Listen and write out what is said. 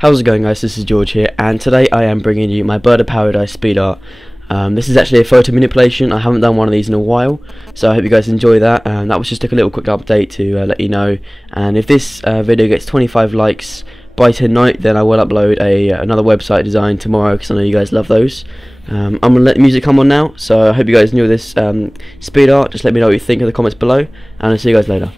How's it going, guys? This is George here, and today I am bringing you my Bird of Paradise speed art. This is actually a photo manipulation. I haven't done one of these in a while, so I hope you guys enjoy that. That was just a little quick update to let you know. And if this video gets 25 likes by tonight, then I will upload another website design tomorrow, because I know you guys love those. I'm going to let the music come on now, so I hope you guys enjoy this speed art. Just let me know what you think in the comments below, and I'll see you guys later.